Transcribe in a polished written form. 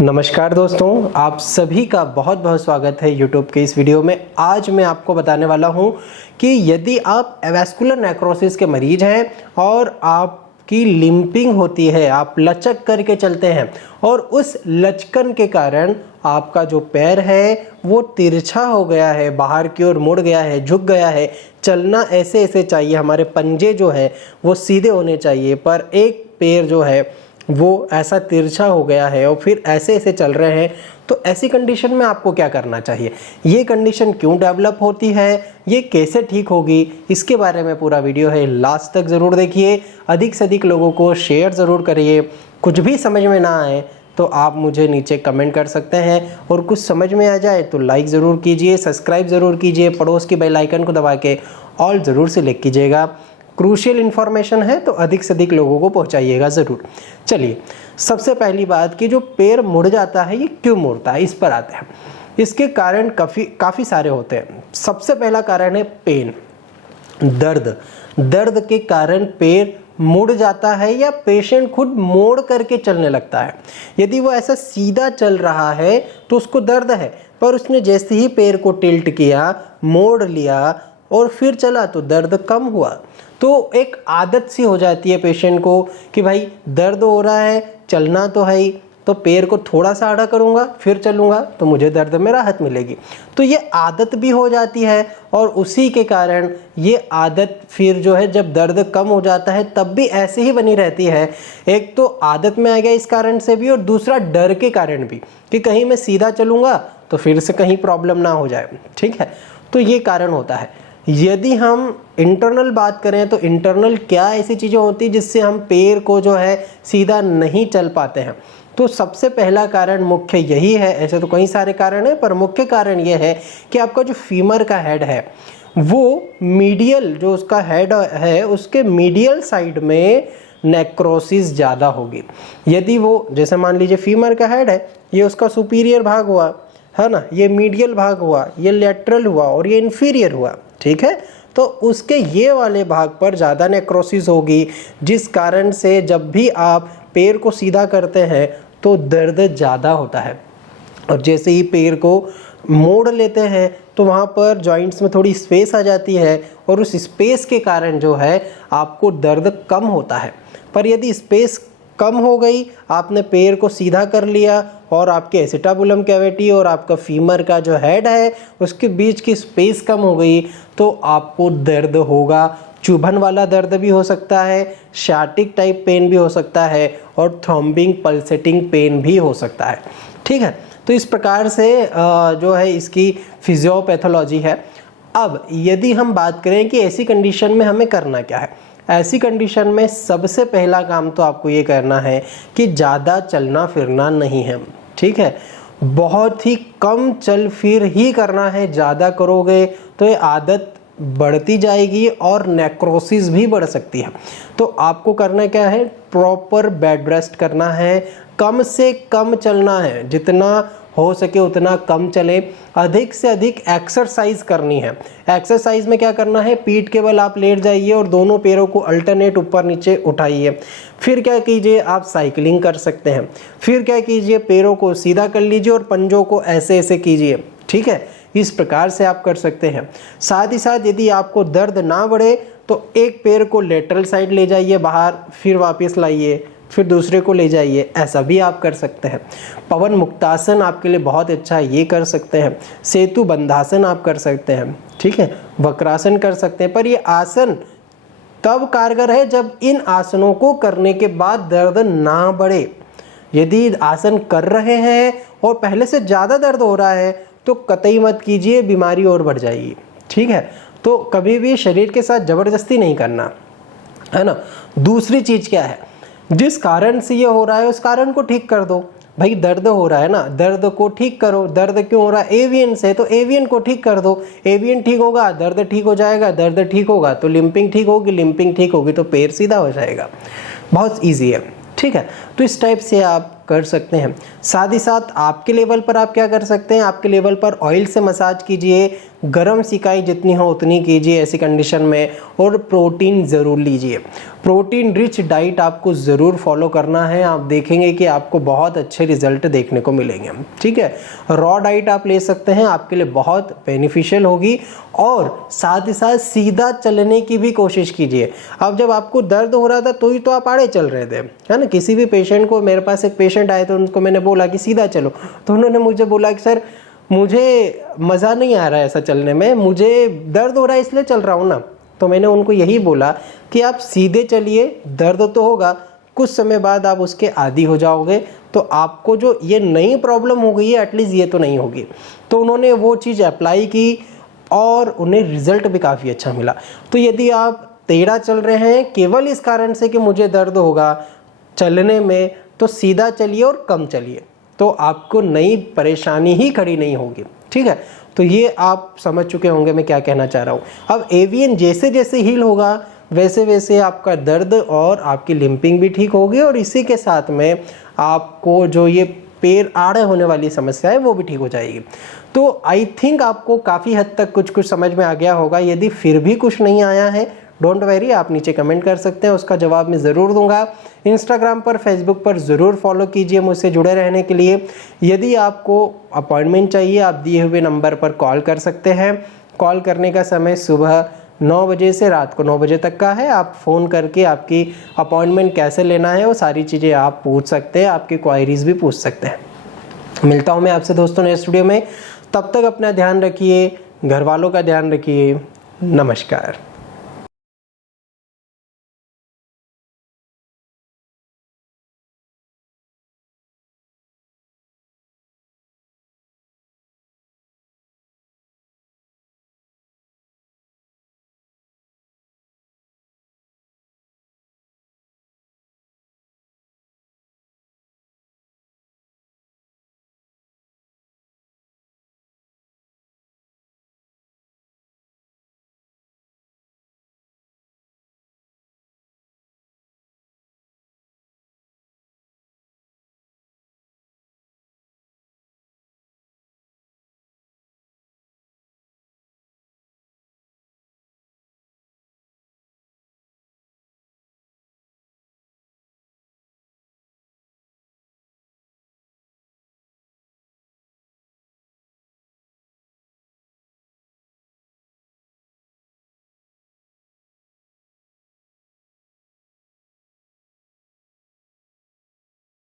नमस्कार दोस्तों, आप सभी का बहुत बहुत स्वागत है YouTube के इस वीडियो में। आज मैं आपको बताने वाला हूं कि यदि आप एवास्कुलर नेक्रोसिस के मरीज हैं और आपकी लिंपिंग होती है, आप लचक करके चलते हैं और उस लचकन के कारण आपका जो पैर है वो तिरछा हो गया है, बाहर की ओर मुड़ गया है, झुक गया है, चलना ऐसे ऐसे चाहिए, हमारे पंजे जो है वो सीधे होने चाहिए, पर एक पैर जो है वो ऐसा तिरछा हो गया है और फिर ऐसे ऐसे चल रहे हैं। तो ऐसी कंडीशन में आपको क्या करना चाहिए, ये कंडीशन क्यों डेवलप होती है, ये कैसे ठीक होगी, इसके बारे में पूरा वीडियो है, लास्ट तक ज़रूर देखिए। अधिक से अधिक लोगों को शेयर ज़रूर करिए। कुछ भी समझ में ना आए तो आप मुझे नीचे कमेंट कर सकते हैं और कुछ समझ में आ जाए तो लाइक ज़रूर कीजिए, सब्सक्राइब ज़रूर कीजिए, पड़ोस की बेल आइकन को दबा के ऑल ज़रूर सेलेक्ट कीजिएगा। क्रूशियल इन्फॉर्मेशन है तो अधिक से अधिक लोगों को पहुंचाइएगा ज़रूर। चलिए, सबसे पहली बात कि जो पैर मुड़ जाता है ये क्यों मुड़ता है, इस पर आते हैं। इसके कारण काफ़ी सारे होते हैं। सबसे पहला कारण है पेन, दर्द के कारण पैर मुड़ जाता है या पेशेंट खुद मोड़ करके चलने लगता है। यदि वो ऐसा सीधा चल रहा है तो उसको दर्द है, पर उसने जैसे ही पैर को टिल्ट किया, मोड़ लिया और फिर चला तो दर्द कम हुआ। तो एक आदत सी हो जाती है पेशेंट को कि भाई दर्द हो रहा है, चलना तो है ही, तो पैर को थोड़ा सा आड़ा करूँगा फिर चलूँगा तो मुझे दर्द में राहत मिलेगी। तो ये आदत भी हो जाती है और उसी के कारण ये आदत फिर जो है जब दर्द कम हो जाता है तब भी ऐसे ही बनी रहती है। एक तो आदत में आ गया इस कारण से भी, और दूसरा डर के कारण भी कि कहीं मैं सीधा चलूँगा तो फिर से कहीं प्रॉब्लम ना हो जाए। ठीक है, तो ये कारण होता है। यदि हम इंटरनल बात करें तो इंटरनल क्या ऐसी चीज़ें होती हैं जिससे हम पैर को जो है सीधा नहीं चल पाते हैं। तो सबसे पहला कारण मुख्य यही है। ऐसे तो कई सारे कारण हैं पर मुख्य कारण ये है कि आपका जो फीमर का हेड है वो मीडियल, जो उसका हेड है उसके मीडियल साइड में नेक्रोसिस ज़्यादा होगी। यदि वो, जैसे मान लीजिए फीमर का हेड है, ये उसका सुपीरियर भाग हुआ है ना, ये मीडियल भाग हुआ, ये लेटरल हुआ और ये इन्फीरियर हुआ। ठीक है, तो उसके ये वाले भाग पर ज़्यादा नेक्रोसिस होगी, जिस कारण से जब भी आप पैर को सीधा करते हैं तो दर्द ज़्यादा होता है। और जैसे ही पैर को मोड़ लेते हैं तो वहाँ पर जॉइंट्स में थोड़ी स्पेस आ जाती है और उस स्पेस के कारण जो है आपको दर्द कम होता है। पर यदि स्पेस कम हो गई, आपने पैर को सीधा कर लिया और आपके एसिटाबुलम कैविटी और आपका फीमर का जो हेड है उसके बीच की स्पेस कम हो गई तो आपको दर्द होगा। चुभन वाला दर्द भी हो सकता है, शार्टिक टाइप पेन भी हो सकता है और थ्रॉम्बिंग पल्सेटिंग पेन भी हो सकता है। ठीक है, तो इस प्रकार से जो है इसकी फिजियोपैथोलॉजी है। अब यदि हम बात करें कि ऐसी कंडीशन में हमें करना क्या है, ऐसी कंडीशन में सबसे पहला काम तो आपको ये करना है कि ज़्यादा चलना फिरना नहीं है। ठीक है, बहुत ही कम चल फिर ही करना है। ज़्यादा करोगे तो ये आदत बढ़ती जाएगी और नेक्रोसिस भी बढ़ सकती है। तो आपको करना क्या है, प्रॉपर बेड रेस्ट करना है, कम से कम चलना है, जितना हो सके उतना कम चले, अधिक से अधिक एक्सरसाइज करनी है। एक्सरसाइज में क्या करना है, पीठ के बल आप लेट जाइए और दोनों पैरों को अल्टरनेट ऊपर नीचे उठाइए। फिर क्या कीजिए, आप साइकिलिंग कर सकते हैं। फिर क्या कीजिए, पैरों को सीधा कर लीजिए और पंजों को ऐसे ऐसे कीजिए। ठीक है, इस प्रकार से आप कर सकते हैं। साथ ही साथ यदि आपको दर्द ना बढ़े तो एक पैर को लेटरल साइड ले जाइए बाहर, फिर वापस लाइए, फिर दूसरे को ले जाइए, ऐसा भी आप कर सकते हैं। पवन मुक्तासन आपके लिए बहुत अच्छा है, ये कर सकते हैं। सेतु बंधासन आप कर सकते हैं। ठीक है, वक्रासन कर सकते हैं। पर ये आसन तब कारगर है जब इन आसनों को करने के बाद दर्द ना बढ़े। यदि आसन कर रहे हैं और पहले से ज़्यादा दर्द हो रहा है तो कतई मत कीजिए, बीमारी और बढ़ जाएगी। ठीक है, तो कभी भी शरीर के साथ ज़बरदस्ती नहीं करना है ना। दूसरी चीज़ क्या है, जिस कारण से ये हो रहा है उस कारण को ठीक कर दो। भाई दर्द हो रहा है ना, दर्द को ठीक करो। दर्द क्यों हो रहा है, एवियन से, तो एवियन को ठीक कर दो। एवियन ठीक होगा, दर्द ठीक हो जाएगा, दर्द ठीक होगा तो लिंपिंग ठीक होगी, लिंपिंग ठीक होगी तो पैर सीधा हो जाएगा। बहुत ईजी है। ठीक है, तो इस टाइप से आप कर सकते हैं। साथ ही साथ आपके लेवल पर आप क्या कर सकते हैं, आपके लेवल पर ऑयल से मसाज कीजिए, गर्म सिकाई जितनी हो उतनी कीजिए ऐसी कंडीशन में, और प्रोटीन ज़रूर लीजिए। प्रोटीन रिच डाइट आपको ज़रूर फॉलो करना है, आप देखेंगे कि आपको बहुत अच्छे रिजल्ट देखने को मिलेंगे। ठीक है, रॉ डाइट आप ले सकते हैं, आपके लिए बहुत बेनिफिशियल होगी। और साथ ही साथ सीधा चलने की भी कोशिश कीजिए। अब जब आपको दर्द हो रहा था तो आप आड़े चल रहे थे, है ना। किसी भी पेशेंट को, मेरे पास एक पेशेंट आए तो उनको मैंने बोला कि सीधा चलो, तो उन्होंने मुझे बोला कि सर मुझे मज़ा नहीं आ रहा है ऐसा चलने में, मुझे दर्द हो रहा है इसलिए चल रहा हूँ ना। तो मैंने उनको यही बोला कि आप सीधे चलिए, दर्द तो होगा, कुछ समय बाद आप उसके आदी हो जाओगे, तो आपको जो ये नई प्रॉब्लम हो गई है एटलीस्ट ये तो नहीं होगी। तो उन्होंने वो चीज़ अप्लाई की और उन्हें रिज़ल्ट भी काफ़ी अच्छा मिला। तो यदि आप टेढ़ा चल रहे हैं केवल इस कारण से कि मुझे दर्द होगा चलने में, तो सीधा चलिए और कम चलिए, तो आपको नई परेशानी ही खड़ी नहीं होगी। ठीक है, तो ये आप समझ चुके होंगे मैं क्या कहना चाह रहा हूँ। अब एवीएन जैसे जैसे हील होगा वैसे वैसे आपका दर्द और आपकी लिंपिंग भी ठीक होगी, और इसी के साथ में आपको जो ये पैर आड़े होने वाली समस्या है वो भी ठीक हो जाएगी। तो आई थिंक आपको काफ़ी हद तक कुछ समझ में आ गया होगा। यदि फिर भी कुछ नहीं आया है, डोंट वेरी, आप नीचे कमेंट कर सकते हैं, उसका जवाब मैं ज़रूर दूंगा। इंस्टाग्राम पर, फेसबुक पर ज़रूर फॉलो कीजिए मुझसे जुड़े रहने के लिए। यदि आपको अपॉइंटमेंट चाहिए, आप दिए हुए नंबर पर कॉल कर सकते हैं। कॉल करने का समय सुबह 9 बजे से रात को 9 बजे तक का है। आप फ़ोन करके आपकी अपॉइंटमेंट कैसे लेना है वो सारी चीज़ें आप पूछ सकते हैं, आपकी क्वायरीज़ भी पूछ सकते हैं। मिलता हूँ मैं आपसे दोस्तों नेक्स्ट वीडियो में, तब तक अपना ध्यान रखिए, घर वालों का ध्यान रखिए। नमस्कार।